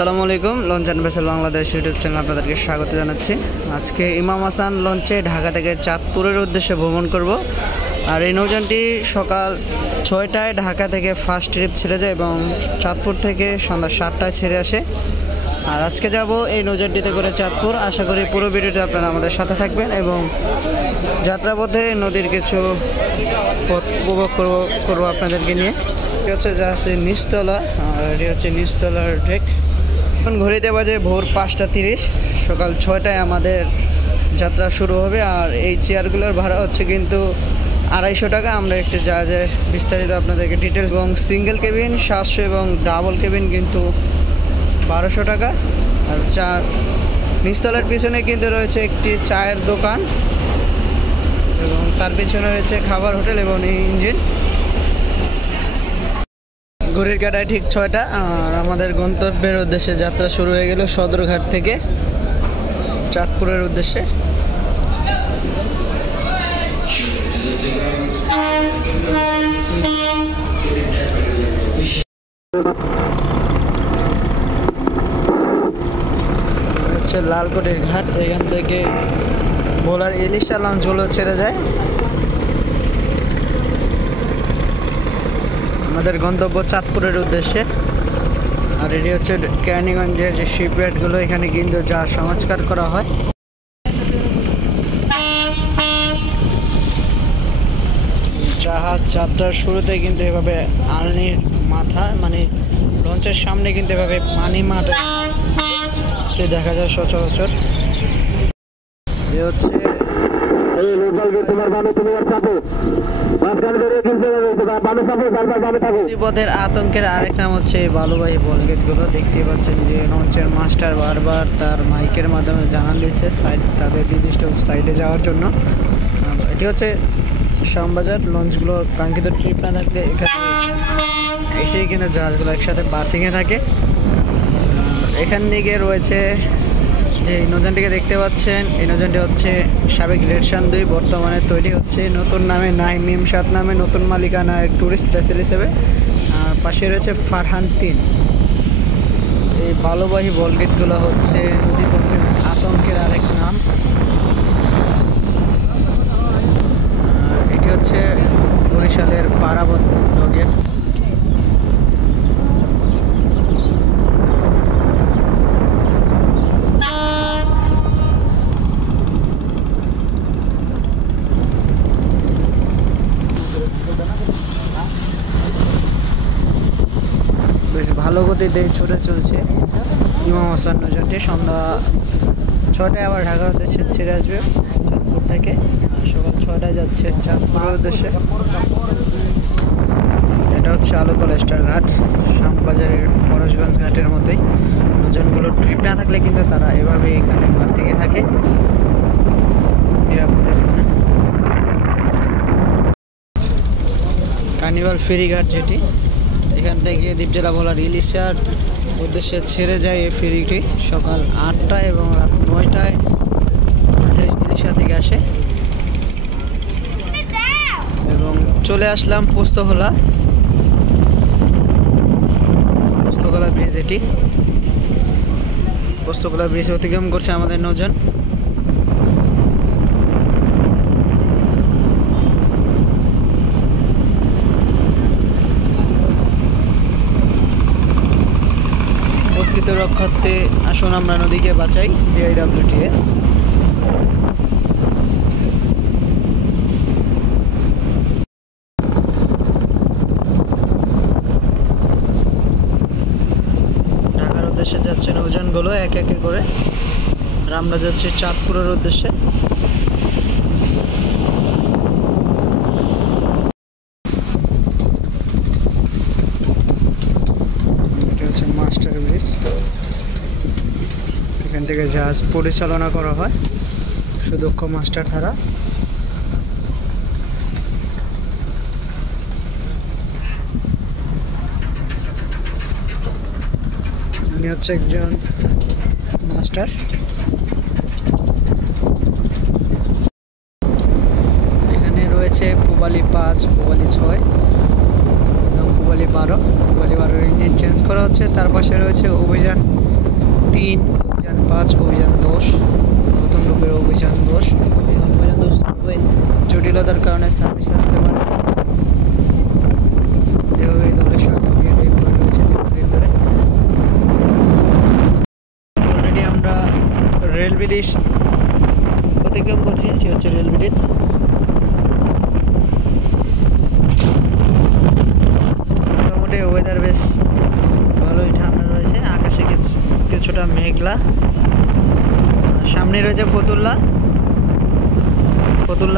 আসসালামু আলাইকুম। Launch and vessel Bangladesh YouTube channel আপনাদেরকে স্বাগত জানাচ্ছি। আজকে ইমাম হাসান লঞ্চে ঢাকা থেকে চাঁদপুরের উদ্দেশ্যে ভ্রমণ করব। আর এই নৌযানটি সকাল 6টায় ঢাকা থেকে ফার্স্ট ট্রিপ ছেড়ে যায় এবং চাঁদপুর থেকে সন্ধ্যা 7টায় ছেড়ে আসে। আর আজকে যাব এই নৌযানটিতে করে চাঁদপুর। আশা করি পুরো ভিডিওতে আপনারা আমাদের সাথে থাকবেন এবং যাত্রাপথে নদীর কিছু পথ উপভোগ করবো আপনাদেরকে নিয়ে। এটি হচ্ছে জাহাজের নিচতলা, আর এটি হচ্ছে নিচতলার ডেক। এখন ঘড়িতে বাজে ভোর 5:30। সকাল 6টায় আমাদের যাত্রা শুরু হবে। আর এই চেয়ারগুলোর ভাড়া হচ্ছে কিন্তু 250 টাকা। আমরা একটু জাহাজের বিস্তারিত আপনাদেরকে ডিটেলস এবং সিঙ্গেল কেবিন 700 এবং ডাবল কেবিন কিন্তু 1200 টাকা। আর নিচতলার পিছনে কিন্তু রয়েছে একটি চায়ের দোকান এবং তার পিছনে রয়েছে খাবার হোটেল এবং ইঞ্জিন। ঘড়ির কাঁটায় ঠিক 6টা। আর আমাদের গন্তব্যের উদ্দেশ্যে যাত্রা শুরু হয়ে গেল সদরঘাট থেকে চাঁদপুরের উদ্দেশ্যে। হচ্ছে লালকোটের ঘাট। এখান থেকে ভোলার ইলিশা লঞ্চগুলো ছেড়ে যায়। আমাদের গন্তব্য চাঁদপুরের উদ্দেশ্যে। আর এটি হচ্ছে কেরানীগঞ্জের যে শিপইয়ার্ডগুলো, এখানে কিন্তু যা সংস্কার করা হয়। জাহাজ যাত্রার শুরুতে কিন্তু এভাবে আলনির মাথা মানে লঞ্চের সামনে কিন্তু এভাবে পানি মাঠে দেখা যায় সচরাচর। এ হচ্ছে পথের আতঙ্কের আরেক নাম হচ্ছে বালুবাহী বলগেট গুলো। দেখতে পাচ্ছেন যে লঞ্চের মাস্টার বারবার তার মাইকের মাধ্যমে জানান দিচ্ছে তাদের নির্দিষ্ট সাইডে যাওয়ার জন্য। এটি হচ্ছে শ্যামবাজার। লঞ্চগুলো কাঙ্ক্ষিত ট্রিপ না থাকলে এখানে এসেই কিন্তু জাহাজগুলো একসাথে বার্থিংয়ে থাকে। এখান দিকে রয়েছে যে নৌযানটিকে দেখতে পাচ্ছেন, এই নৌযানটি হচ্ছে সাবেক রেডসান 2, বর্তমানে তৈরি হচ্ছে নতুন নামে নাইমিম 7 নামে নতুন মালিকানার ট্যুরিস্ট ভেসেল হিসেবে। আর পাশে রয়েছে ফারহান 3। এই বালুবাহী বলগেটগুলো হচ্ছে নদীপথের আতঙ্কের আরেক নাম। এটি হচ্ছে বরিশালের পারাবত নৌগেট। বেশ ভালো গতিতে ছুটে চলছে ইমাম হাসান নৌযানটি। সন্ধ্যা 6টায় আবার ঢাকার উদ্দেশ্যে ছেড়ে আসবে চাঁদপুর থেকে। সকাল 6টায় যাচ্ছে চাঁদপুরের উদ্দেশ্যে। এটা হচ্ছে আলুকল স্টার ঘাট, শ্যামবাজারের ফরজগঞ্জ ঘাটের মতোই। নৌযানগুলো ট্রিপ না থাকলে কিন্তু তারা এভাবে এখানে থেকে থাকে নিরাপদ স্থানে। কার্নিভাল ফেরিঘাট যেটি, এখান থেকে দ্বীপজেলা ভোলার ইলিশার উদ্দেশ্যে ছেড়ে যায় এই ফেরিটি সকাল 8টায় এবং রাত 9টায় ইলিশা থেকে আসে। এবং চলে আসলাম পোস্তগোলা ব্রিজ। এটি পোস্তগোলা ব্রিজ অতিক্রম করছে আমাদের নৌযান। অস্তিত্ব রক্ষার্থে আসুন আমরা নদীকে বাঁচাই, DIWTA। ঢাকার উদ্দেশ্যে যাচ্ছে নৌযানগুলো এক একে করে। আর আমরা যাচ্ছি চাঁদপুরের উদ্দেশ্যে। মাস্টার ব্রিজ, এখান থেকে জাহাজ পরিচালনা করা হয় সুদক্ষ মাস্টার দ্বারা। ইনি হচ্ছে একজন মাস্টার। এখানে রয়েছে পুবালি 5, পুবালি 6 এবং পুবালি কোয়ালি 12 ইঞ্জিন চেঞ্জ করা হচ্ছে। তার পাশে রয়েছে অভিযান 3, অভিযান 5, অভিযান 10, নতুন রূপের অভিযান 10। জটিলতার কারণে সার্ভিস আসতে পারে। এভাবে দলের সঙ্গে রয়েছে দীর্ঘদিন ধরে। অলরেডি আমরা রেল ব্রিজ অতিক্রম করছি, সে হচ্ছে রেল ব্রিজ। মোটামুটি ওয়েদার বেশ ভালোই ঠান্ডা রয়েছে, আকাশে কিছুটা মেঘলা। সামনে রয়েছে ফতুল্লা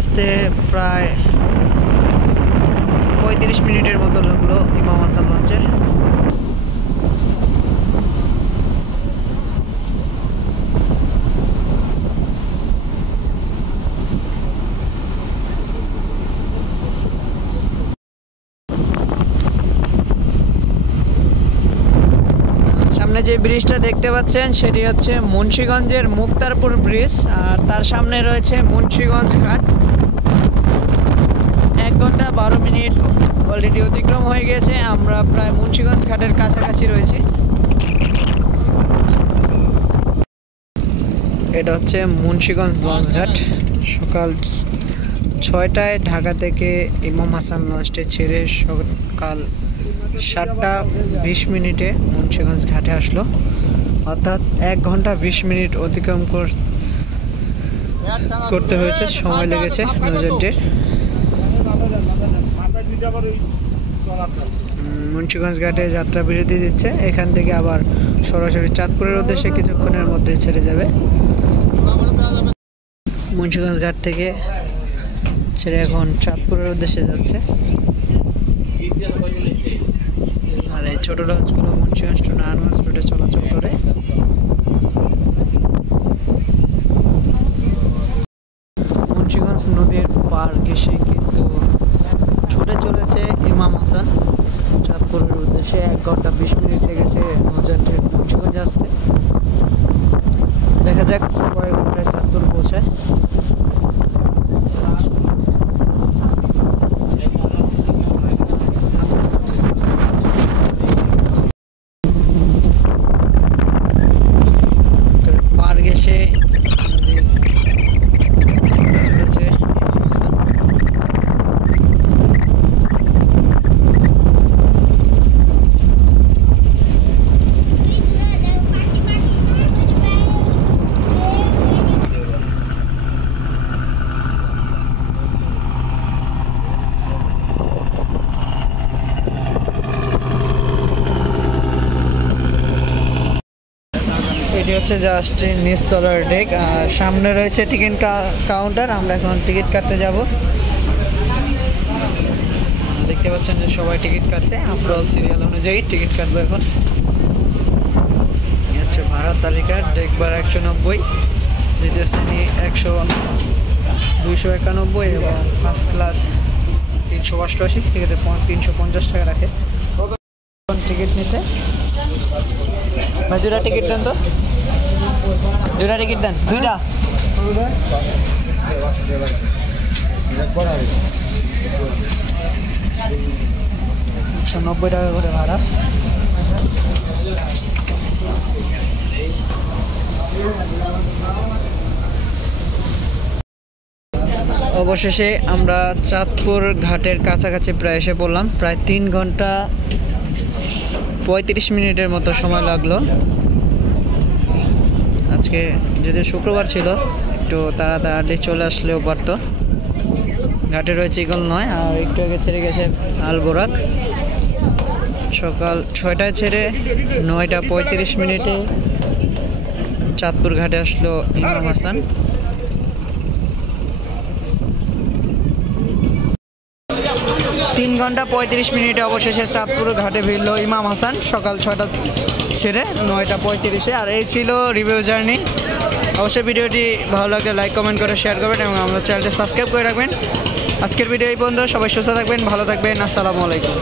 আসতে প্রায় 35 মিনিটের মতো লাগলো ইমাম হাসান লঞ্চের। সামনে যে ব্রিজটা দেখতে পাচ্ছেন সেটি হচ্ছে মুন্সিগঞ্জের মুক্তারপুর ব্রিজ, আর তার সামনে রয়েছে মুন্সিগঞ্জ ঘাট। 1 ঘন্টা 12 মিনিট অলরেডি অতিক্রম হয়ে গেছে। আমরা প্রায় মুন্সিগঞ্জ ঘাটের কাছাকাছি রয়েছি। এটা হচ্ছে মুন্সিগঞ্জ লঞ্চ ঘাট। সকাল 6টায় ঢাকা থেকে ইমাম হাসান লঞ্চটি ছেড়ে সকাল 7টা 20 মিনিটে মুন্সিগঞ্জ ঘাটে আসলো, অর্থাৎ 1 ঘন্টা 20 মিনিট অতিক্রম করতে হয়েছে, সময় লেগেছে নৌযানটির। মুন্সিগঞ্জ ঘাটে যাত্রা বিরতি দিচ্ছে, এখান থেকে আবার সরাসরি চাঁদপুরের উদ্দেশ্যে কিছুক্ষণের মধ্যে ছেড়ে যাবে। মুন্সিগঞ্জ ঘাট থেকে ছেড়ে এখন চাঁদপুরের উদ্দেশ্যে যাচ্ছে। আর এই ছোট লঞ্চগুলো মুন্সিগঞ্জ টু নারায়ণগঞ্জ রুটে চলাচল করে। মুন্সিগঞ্জ নদীর পার ঘেঁষে কিন্তু ছুটে চলেছে ইমাম হাসান চাঁদপুরের উদ্দেশ্যে। 1 ঘন্টা 20 মিনিট লেগেছে নৌযানটি মুন্সিগঞ্জ আসতে। দেখা যাক কয়েক ঘন্টায় চাঁদপুর পৌঁছায়। পার ঘেঁষে এটি হচ্ছে জাস্ট নিচতলার ডেক, আর সামনে রয়েছে টিকিট কাউন্টার। আমরা এখন টিকিট কাটতে যাব। দেখতে পাচ্ছেন যে সবাই টিকিট কাটছে, আমরাও সিরিয়াল অনুযায়ী টিকিট কাটবো এখন। হচ্ছে ভাড়ার তালিকা, ডেক ভাড়া 190, দ্বিতীয় শ্রেণী 291 এবং ফার্স্ট ক্লাস 388, টিকিটে 350 টাকা রাখে টিকিট নিতে। ভাই 2টা টিকিট দেন তো, 2টা টিকিট দেন, 2টা 190 টাকা করে ভাড়া। অবশেষে আমরা চাঁদপুর ঘাটের কাছাকাছি প্রায় এসে পড়লাম। প্রায় 3 ঘন্টা 35 মিনিটের মতো সময় লাগলো। আজকে যদি শুক্রবার ছিল একটু তাড়াতাড়ি চলে আসলেও পারতো। ঘাটে রয়েছে ইগল নয়, আর একটু আগে ছেড়ে গেছে আলবোরাক। সকাল 6টায় ছেড়ে 9টা 35 মিনিটে চাঁদপুর ঘাটে আসলো ইমাম হাসান। 3 ঘন্টা 35 মিনিটে অবশেষে চাঁদপুর ঘাটে ভিড়ল ইমাম হাসান সকাল 6টা ছেড়ে 9টা 35-এ। আর এই ছিল রিভিউ জার্নি। অবশ্যই ভিডিওটি ভালো লাগলে লাইক কমেন্ট করে শেয়ার করবেন এবং আমাদের চ্যানেলটি সাবস্ক্রাইব করে রাখবেন। আজকের ভিডিও এই পর্যন্ত। সবাই সুস্থ থাকবেন, ভালো থাকবেন। আসসালামু আলাইকুম।